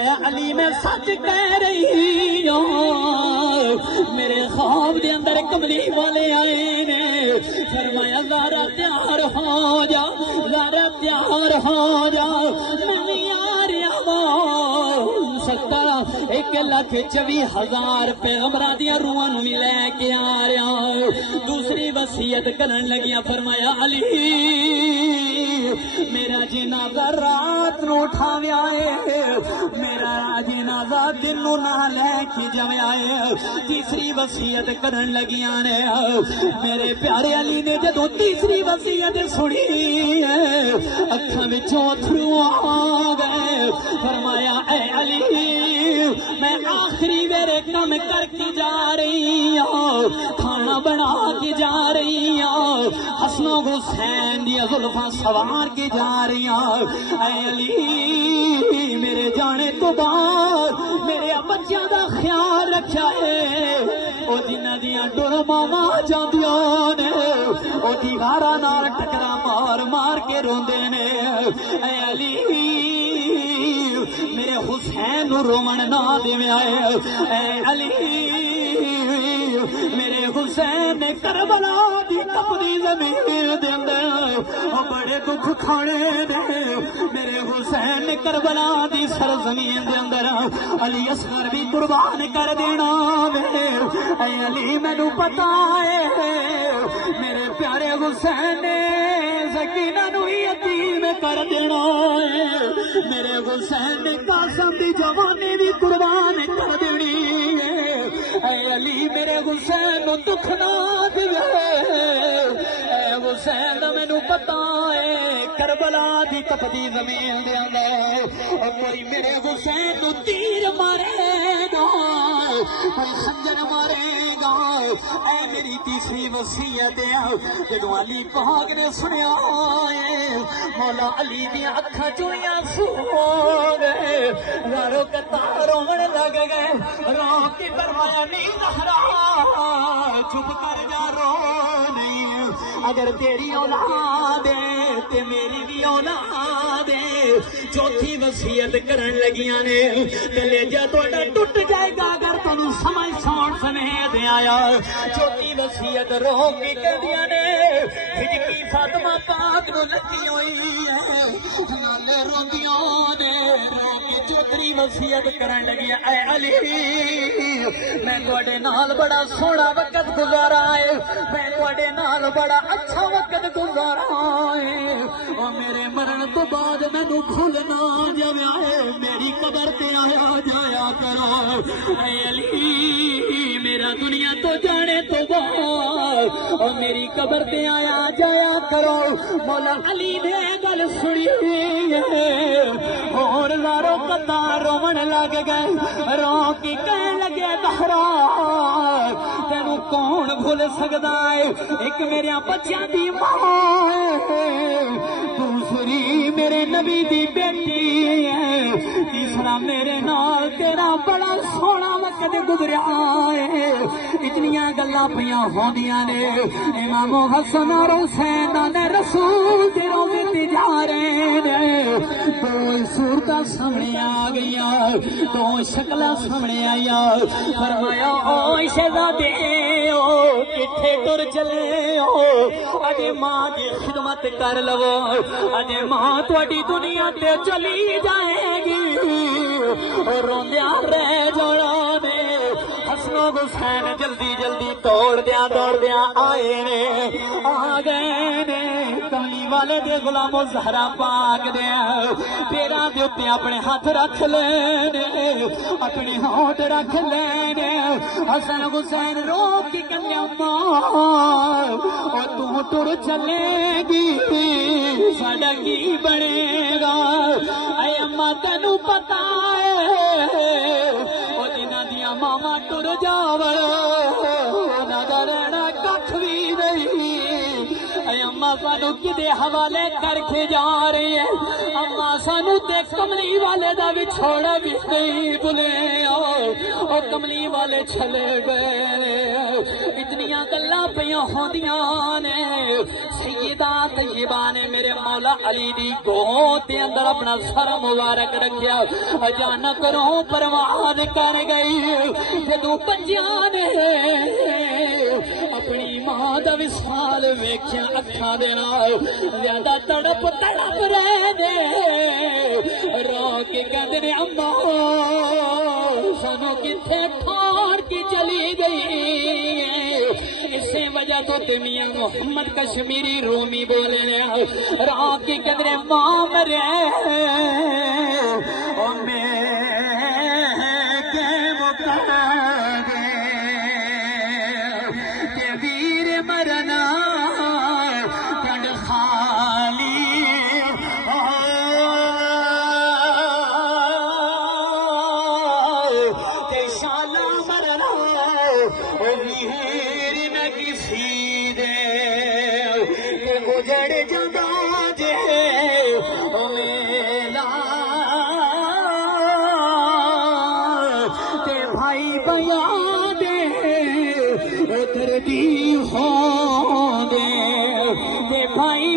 فرمایا علی میں سچ کہہ رہی ہوں، میرے خواب دے اندر کملی والے آئے نے، فرمایا زہرا تیار ہو جا، زہرا تیار ہو جا، میں بھی آ رہا ہوں، 1,24,000 پیغمبراں دیاں روحاں نوں بھی لے کے آ رہا ہوں۔ دوسری وصیت کرن لگیا، فرمایا علی میرا جنازہ رات نو اٹھاویا ہے، میرا جنازہ دن نو نہ لے کے جاویا ہے۔ تیسری وصیت کرن لگیاں نے، میرے پیارے علی نے جدوں تیسری وصیت سنی ہے اکھاں وچوں اتھرو آ گئے، فرمایا اے علی میں آخری میرے کم کر کے جا رہی ہوں، کھانا بنا کے جا رہی ہوں، حسن و حسین دی زلفاں سوار کے جا رہی ہوں، اے علی میرے جانے تو بعد میرے بچیاں دا خیال رکھا ہے، او جنہاں دیاں ڈر ماواں جاندیاں نے او دیواراں نال ٹکرا مار مار کے روندے نے، اے علی میرے حسین نو رومن نہ دیویں آئے، اے علی میرے حسین نے کربلا دی تپدی زمین دے اندر بڑے دکھ کھانے نے، میرے حسین نے کربلا دی سرزمین دے اندر علی اصغر بھی قربان کر دینا وے، اے علی مینوں پتا ہے میرے پیارے حسین نے سکینہ نو یتیم کر دینا ہے، میرے حسین نے قاسم دی جوانی بھی قربان کر دینی ہے، اے علی میرے حسین نو دکھ نہ دے، اے حسین مینوں پتا ہے کربلا دی تپدی زمین دے اندر کوئی میرے حسین نو تیر مارے گا، کوئی خنجر مارے گا، اے میری تیسری وصیت ہے۔ جدوں علی پاک نے سنیا مولا علی دیا اکھاں چوئیاں سو گئے، رارو کتا رومن لگ گئے، رو کے فرمایا نہیں زہرا چپ کر جا رو نہیں، اگر تیری اولاد ہے تے میری بھی اولاد ہے۔ چوتھی وصیت کرن لگیاں نے، کلیجہ تہاڈا ٹوٹ جائے گا اگر تانوں سمجھ سون سمیت آیا۔ چوتھی وصیت رو کے کہدیاں نے، ہجکی فاطمہ پاک نو لگی ہوئی ہے، نالے روندیاں نے، رو کے چوتھی وصیت کرن لگی، اے علی میں تواڈے نال بڑا سونا وقت گزارا ہے، میں تواڈے نال بڑا اچھا وقت گزارا ہے، او میرے مرن تو بعد مینوں بھول نہ جاویا ہے، میری قبر تے آیا جایا کرو، اے علی میرا دنیا تو جانے تو بعد اور میری قبر تے آیا جایا کرو۔ مولا علی نے گل سنی ہے اور زارو قطع رومن لگ گئے، رو کے کہنے لگے زہرا تینوں کون بھول سکدا ہے، ایک میرے بچیاں دی ماں ہے، دوسری میرے نبی دی بیٹی ہے، تیسرا میرے نال تیرا بڑا سونا وقت گزریا ہے۔ اتنیاں گلاں پیاں ہوندیاں نے، امام حسن اور حسین نے رسول دے روزے تے جا رہے نے، دو صورتاں سامنے آ گئیاں، دو شکلاں سامنے آئیاں، فرمایا او شہزادے او کتھے ٹر چلے ہو، اجے ماں دی خدمت کر لو، اجے ماں تہاڈی دنیا تے چلی جائے گی، روندیاں رہ جانا نے۔ حسن و حسین جلدی جلدی دوڑ دیا آئے نے، آ گئے نے کملی والے دے غلام زہرا پاک دے پیراں دے اوتے اپنے ہاتھ رکھ لینے، اپنے ہاتھ رکھ لینے، حسن حسین رو کے کہندے ماں او تو ٹر چلے گی ساڈا کی بنے گا، اے اماں تینوں پتا ہے او جنہاں دیاں ماواں ٹر جاون انہاں دا رہنا کچھ بھی نہیں، اے اماں سانو کدے حوالے کر کے جا رہے ہیں اما سانو تے کملی والے دا وچھوڑا بھی نہیں بھولے او کملی والے چلے گئے اتنیاں گلاں پیاں ہوندیاں نے سیدہ طیبہ نے میرے مولا علی دی گود دے اندر اپنا سر مبارک رکھیا اچانک روح پرواز کر گئی جدوں بچیاں نے اپنی ماں دا وصال ویکھیا اکھاں دے نال زیادہ تڑپ رہے نے رو کے کہندے نے اماں سانو کتھے ٹھار کی چلی گئی اسی وجہ تو میاں محمد کشمیری رومی بولے نے رو کے کہندے نے ماں مرے او میں کے مقابلے کہ ویر مرنا کنڈ خالی کہ شالا مرنا ویر نہ کسی دے کہ گزر جانا جے میلا تے بھائی بیان دے ادھر دی ہو دے تے بھائی